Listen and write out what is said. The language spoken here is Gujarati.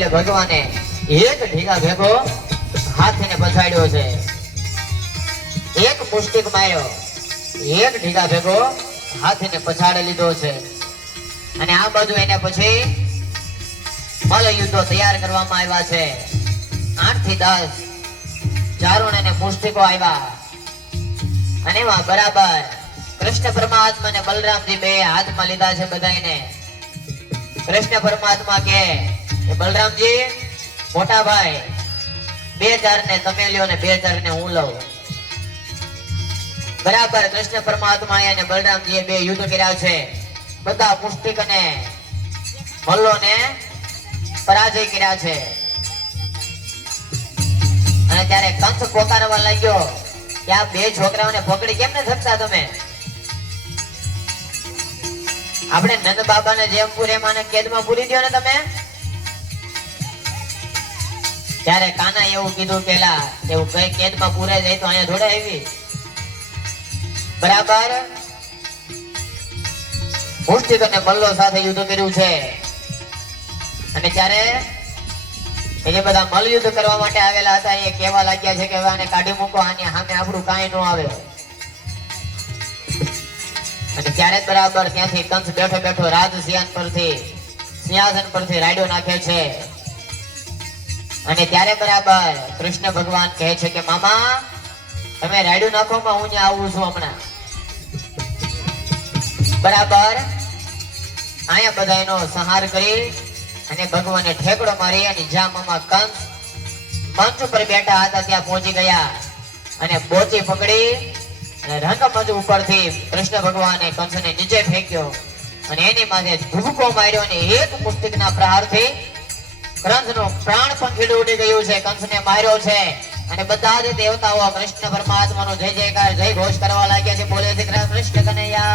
એટલે ભગવાને એક ઢીગા ભેગો હાથીને પછાડ્યો છે, એક મુષ્ટિક માર્યો, એક ઢીગા ભેગો હાથીને પછાડી લીધો છે. અને આ બધું એને પછી મલ યુદ્ધો તૈયાર કરવામાં આવ્યા છે. 8 થી 10 ચારુણ અને મુષ્ટિકો આવ્યા અને એમાં બરાબર કૃષ્ણ પરમાત્મા અને બલરામજી બે હાથમાં લીધા છે બધાને. કૃષ્ણ પરમાત્મા કે બલરામજી મોટા ભાઈ 2 ને તમે લ્યો ને 2 ને હું લઉં. બરાબર કૃષ્ણ પરમાત્મા અને બલરામજીએ બે યુદ્ધ કર્યા છે. બધા મુષ્ટિક અને મલ્લોને પરાજય કર્યા છે. અને ત્યારે કંસ પોકારવા લાગ્યો કે આ બે છોકરાઓને પકડી કેમ ન શકતા તમે? આપણે નંદ બાબાને જેમ પૂરે માને કેદમાં પૂરી દો ને તમે. ત્યારે કાના એવું કીધું પેલા એવું કઈ કેદમાં પૂરે જાય તો અહીંયા થોડે આવી. બરાબર મુષ્ટિક અને મલ્લો સાથે યુદ્ધ કર્યું છે. અને ત્યારે એ બધા મલ્લ યુદ્ધ કરવા માટે આવેલા હતા એ કહેવા લાગ્યા છે કે હવે આને કાઢી મૂકો, આની સામે આપણું કાંઈ ન આવે. અને ત્યારે બરાબર ત્યાંથી કંસ બેઠો બેઠો રાજ સિંહાસન પરથી રાડ્યો નાખે છે. અને ત્યારે બરાબર કૃષ્ણ ભગવાન કહે છે કે મામા તમે રાડ્યું નાખોમાં હું ત્યાં આવું છું હમણાં. બરાબર અહીંયા બધાનો સંહાર કરી અને ભગવાને ઠેકડો મારી અને જ્યાં મામા કંસ મંચ ઉપર બેઠા હતા ત્યાં પહોંચી ગયા અને બોચી પકડી અને રંગમંચ ઉપરથી કૃષ્ણ ભગવાને કંસને નીચે ફેંક્યો અને એની માથે ધુબકો માર્યો અને એક મુષ્ટિકના પ્રહારથી કંસનું પ્રાણ પંખીડું ઉડી ગયું છે. કંસને માર્યો છે અને બધા જ દેવતાઓ કૃષ્ણ પરમાત્માનો જય જયકાર જય ઘોષ કરવા લાગ્યા છે. બોલે શ્રી કૃષ્ણ કનૈયા